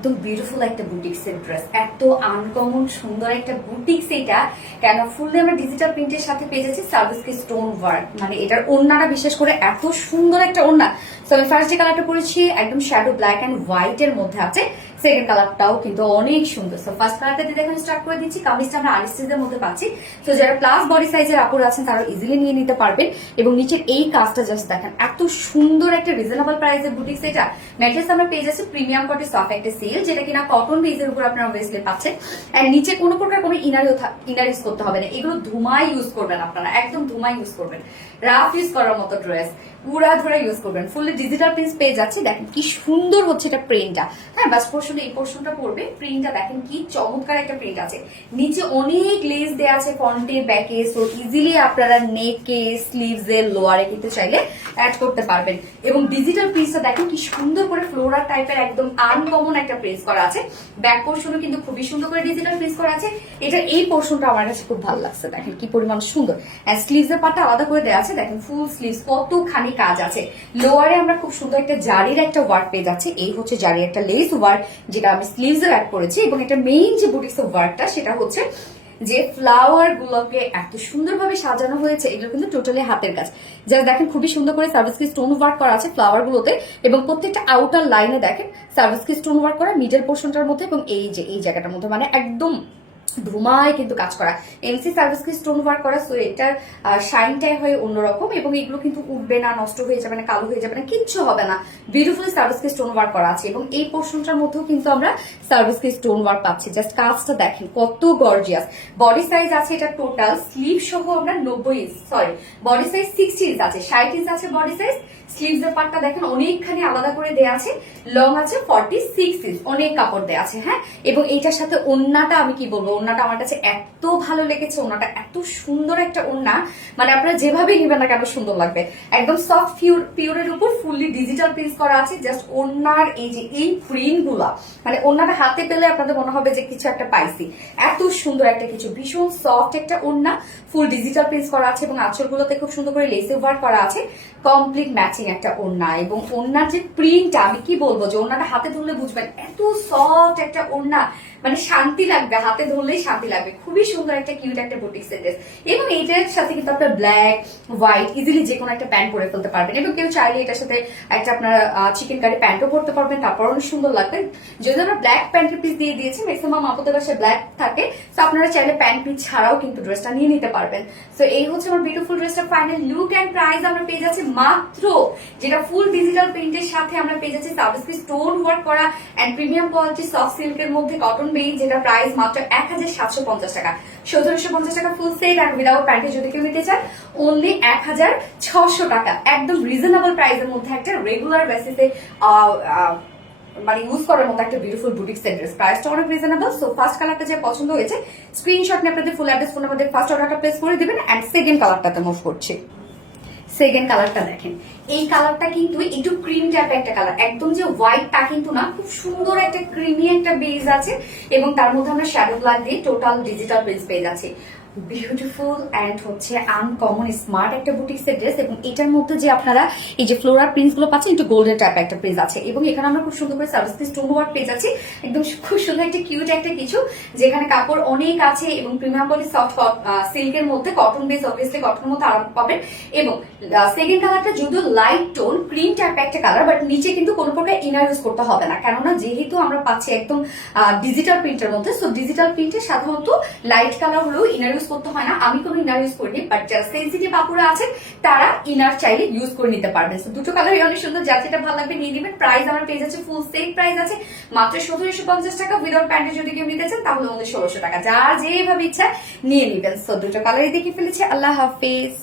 একদম বিউটিফুল একটা বুটিক্সের ড্রেস, এত আনকমন সুন্দর একটা বুটিক্স। এটা কেন ফুললি আমরা ডিজিটাল প্রিন্টের সাথে পেয়ে যাচ্ছি সার্ভিস কি স্টোন ওয়ার্ক, মানে এটার ওড়নাটা বিশেষ করে এত সুন্দর একটা ওড়না। তো আমি ফার্স্ট যে কালারটা পরেছি একদম শ্যাডো ব্ল্যাক এন্ড হোয়াইট এর মধ্যে আছে, সেকেন্ড কালারটাও কিন্তু অনেক সুন্দর। তো ফার্স্ট কালারটা দিয়ে এখন স্টার্ট করে দিচ্ছি। কামিজটা আমরা আনস্টিচের মধ্যে পাচ্ছি, তো যারা প্লাস বডি সাইজের আপুরা আছেন তারা ইজিলি নিয়ে নিতে পারবেন। এবং নিচের এই কাজটা জাস্ট দেখেন, এত সুন্দর একটা রিজনেবল প্রাইসের বুটিক্স। এটা ম্যাট্রেস আমরা পেয়ে যাচ্ছি প্রিমিয়াম কোয়ালিটি সফট একটা সিল, যেটা কিনা কটন বেজের উপর আপনারা ওয়েস্টলে পাচ্ছেন। এন্ড নিচে কোনো প্রকার কোনো ইনার ইউজ করতে হবে না, এগুলো ধুমাই ইউজ করবেন আপনারা, একদম ধুমাই ইউজ করবেন, রাফ ইউজ করার মতো ড্রেস পুরা ধরে ইউজ করবেন। ফুললি ডিজিটাল প্রিন্ট পেয়ে যাচ্ছে, দেখেন কি সুন্দর হচ্ছে এটা প্রিন্টটা। হ্যাঁ, বাস পোর্শনে এই পোর্শনটা পড়বে, প্রিন্টটা দেখেন কি চমৎকার একটা প্রিন্ট আছে। নিচে অনেক লেস দেওয়া আছে ফ্রন্টে ব্যাকে, সো ইজিলি আপনারা নেকে স্লিভস এর লোয়ারে কিন্তু চাইলে অ্যাড করতে পারবেন। এবং ডিজিটাল প্রিন্টটা দেখেন কি সুন্দর করে ফ্লোরাল টাইপের একদম আনকমন একটা প্রিন্ট করা আছে। ব্যাক পোর্শনও কিন্তু খুবই সুন্দর করে ডিজিটাল প্রিন্ট করা আছে। এটা এই পোর্শনটা আমার কাছে খুব ভালো লাগছে, দেখেন কি পরিমাণ সুন্দর। স্লিভস এর পাটটা আলাদা করে দেওয়া আছে, দেখেন ফুল স্লিভস কতখানি কাজ আছে। লোয়ারে আমরা খুব সুন্দর একটা জারির একটা ওয়ার্ক পেয়ে যাচ্ছি, এই হচ্ছে জারির একটা লেস ওয়ার্ক যেটা আমি স্লিভস এর অ্যাড করেছি। এবং এটা মেইন যে বুটিক্স ওয়ার্কটা সেটা হচ্ছে যে ফ্লাওয়ার গুলোকে এত সুন্দরভাবে সাজানো হয়েছে, এগুলো কিন্তু টোটালি হাতের কাজ। যারা দেখেন খুবই সুন্দর করে সার্ভিস কি স্টোন ওয়ার্ক করা আছে ফ্লাওয়ার গুলোতে, এবং প্রত্যেকটা আউটার লাইনে দেখেন সার্ভিস কি স্টোন ওয়ার্ক করা মিডল পোর্শনটার মধ্যে, এবং এই যে এই জায়গাটার মধ্যে মানে একদম ধুমায় কিন্তু কাজ করা, এমসি সার্ভিস কি স্টোন ওয়ার্ক করা। সো এটার শাইনটাই হয় অন্যরকম, এবং এগুলো কিন্তু উঠবে না, নষ্ট হয়ে যাবে না, কালো হয়ে যাবে না, কিচ্ছু হবে না। বিউটিফুলি সার্ভিস কি স্টোন ওয়ার্ক করা আছে। এবং এই পোর্শনটার মধ্যেও কিন্তু আমরা সার্ভিস কি স্টোন ওয়ার্ক পাচ্ছি। জাস্ট কাজটা দেখেন কত গর্জিয়াস। বডি সাইজ আছে এটা টোটাল স্লিভ সহ আমরা 90 সরি বডি সাইজ 60 ইঞ্চ আছে, 60 ইঞ্চ আছে বডি সাইজ। স্লিভস এর পার্টটা দেখেন অনেকখানি আলাদা করে দেয়া আছে, লং আছে 46 ইঞ্চ, অনেক কাপড় দেয়া আছে। হ্যাঁ, এবং এইটার সাথে ওন্নাটা আমি কি বলবো, ওন্নাটা আমার কাছে এত ভালো লেগেছে। ওন্নাটা এত সুন্দর একটা ওন্না, মানে আপনারা যেভাবে নিবেন না কেন সুন্দর লাগবে। একদম সফট পিওরের উপর ফুললি ডিজিটাল প্রিন্ট করা আছে। জাস্ট ওন্নার এই যে এই প্রিন্ট গুলা, মানে ওন্নাটা হাতে পেলে আপনাদের মনে হবে যে কিছু একটা পাইছি, এত সুন্দর একটা কিছু। ভীষণ সফট একটা ওন্না, ফুল ডিজিটাল প্রিন্ট করা আছে, এবং আঁচলগুলোতে খুব সুন্দর করে লেসে ওয়ার্ক করা আছে। কমপ্লিট ম্যাচিং একটা ওড়না। এবং ওড়নার যে প্রিন্টটা আমি কি বলবো, যে ওড়নাটা হাতে ধরলে বুঝবেন এত সফট একটা ওড়না, মানে শান্তি লাগবে, হাতে ধরলেই শান্তি লাগবে। খুবই সুন্দর একটা কিউট একটা বুটিক্স ড্রেস। এবং এইটার সাথে কিন্তু আপনার ব্ল্যাক হোয়াইট ইজিলি যে কোনো একটা প্যান্ট পরে ফেলতে পারবেন, এবং কেউ চাইলে এটার সাথে একটা আপনার চিকেন কারি প্যান্টও পরতে পারবেন, তারপর অনেক সুন্দর লাগবে। যদি আমরা ব্ল্যাক প্যান্টের পিস দিয়ে দিয়েছি, ম্যাক্সিমাম আপুদের বাসায় ব্ল্যাক থাকে, তো আপনারা চাইলে প্যান্ট পিস ছাড়াও কিন্তু ড্রেসটা নিয়ে নিতে পারবেন। তো এই হচ্ছে আমার বিউটিফুল ড্রেসটা ফাইনাল লুক এন্ড প্রাইস। আমরা পেয়ে যাচ্ছি মাত্র, যেটা ফুল ডিজিটাল প্রিন্টের সাথে আমরা পেয়ে যাচ্ছি সার্ভিস কি স্টোন ওয়ার্ক করা এন্ড প্রিমিয়াম কোয়ালিটি সফট সিল্কের মধ্যে কটন বেইজ, যেটা প্রাইস মাত্র 1750 টাকা, 1750 টাকা ফুল সেট। আর উইদাউট প্যান্টে যদি কেউ নিতে চান অনলি 1600 টাকা। একদম রিজনেবল প্রাইসের মধ্যে একটা রেগুলার বেসিসে মানে ইউজ করার মতো একটা বিউটিফুল বুটিক্স ড্রেস। প্রাইসটা অনেক রিজনেবল। সো ফার্স্ট কালারটা যে পছন্দ হয়েছে স্ক্রিনশট নিয়ে আপনাদের ফুল অ্যাড্রেস ফোন নাম্বার দিয়ে ফার্স্ট অর্ডারটা প্লেস করে দিবেন। এন্ড সেকেন্ড কালারটাতে মুভ করছি। সেকেন্ড কালারটা দেখেন, এই কালারটা কিন্তু একটু ক্রিম টাইপের একটা কালার, একদম যে হোয়াইট তা কিন্তু না, খুব সুন্দর একটা ক্রিমি একটা বেজ আছে। এবং তার মধ্যে আমরা শ্যাডো ব্ল্যাক দিয়ে টোটাল ডিজিটাল প্রিন্ট পেয়ে যাচ্ছি। বিউটিফুল এন্ড হচ্ছে আনকমন স্মার্ট একটা বুটিক্স এর ড্রেস। এবং এটার মধ্যে যে আপনারা এই যে ফ্লোরাল প্রিন্টস গুলো পাচ্ছেন, একটু গোল্ডেন টাইপের একটা প্রিন্ট আছে। এবং এখানে আমরা খুব সুন্দর করে সার্ভিস কি স্টোন ওয়ার্ক পেয়ে যাচ্ছি, একদম খুব সুন্দর একটা কিউট একটা কিছু, যেখানে কাপড় অনেক আছে। এবং প্রিমিয়াম কোয়ালিটি সফট সিল্কের মধ্যে কটন বেস, অবভিয়াসলি কটনের মধ্যে আরাম পাবেন। এবং সেকেন্ড কালারটা যদিও লাইট টোন ক্রিম টাইপের একটা কালার, বাট নিচে কিন্তু কোনো প্রকার ইনার ইউজ করতে হবে না, কেননা যেহেতু আমরা পাচ্ছি একদম ডিজিটাল প্রিন্টের মধ্যে। সো ডিজিটাল প্রিন্টে সাধারণত লাইট কালার হলেও ইনার ইউজ করতে হয় না, আমি কোনো ইনার ইউজ করিনি, বাট যারা সেন্সিটিভ আপুরা আছেন তারা ইনার চাইলে ইউজ করে নিতে পারবেন। সো দুটো কালারই অনেক সুন্দর, যার যেটা ভালো লাগবে নিয়ে নেবেন। প্রাইস আমার পেয়ে যাচ্ছে ফুল সেট প্রাইস আছে মাত্র 1750 টাকা। উইদাউট প্যান্টে যদি কেউ নিতে চান তাহলে আমাদের 1600 টাকা, যার যেভাবে ইচ্ছা নিয়ে নেবেন। সো দুটো কালারই দেখে ফেলেছি। আল্লাহ হাফেজ।